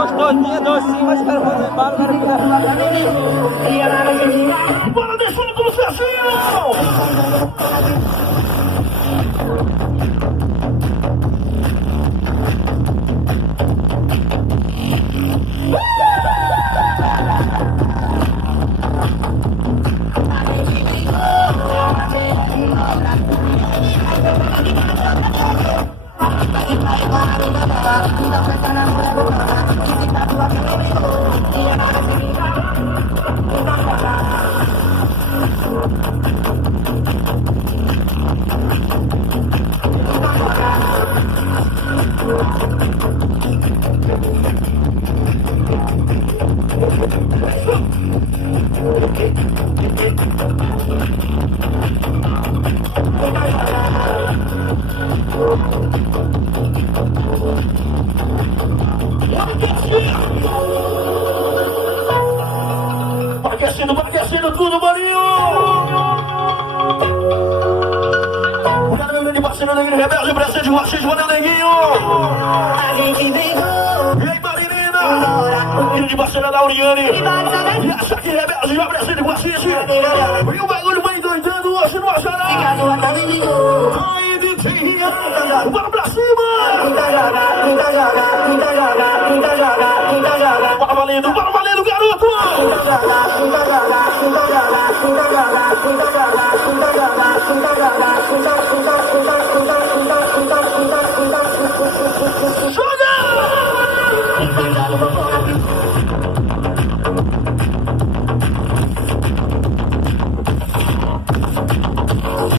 Gostosinha, docinho, mas quero fazer barulho, quero que Bora deixando com o Serginho! Aquecendo tudo, maninho! Obrigado, meu grande parceiro Neguinho Rebelde, presente com vocês, valeu, Neguinho! A gente brigou. E aí, Marinina? Grande parceira da Uriane! E essa aqui, Rebelde, já presente com vocês! E o bagulho vai doidando hoje no Açará! Aí, DJ Rian! Bora pra cima! Bora valendo, garoto! Joga!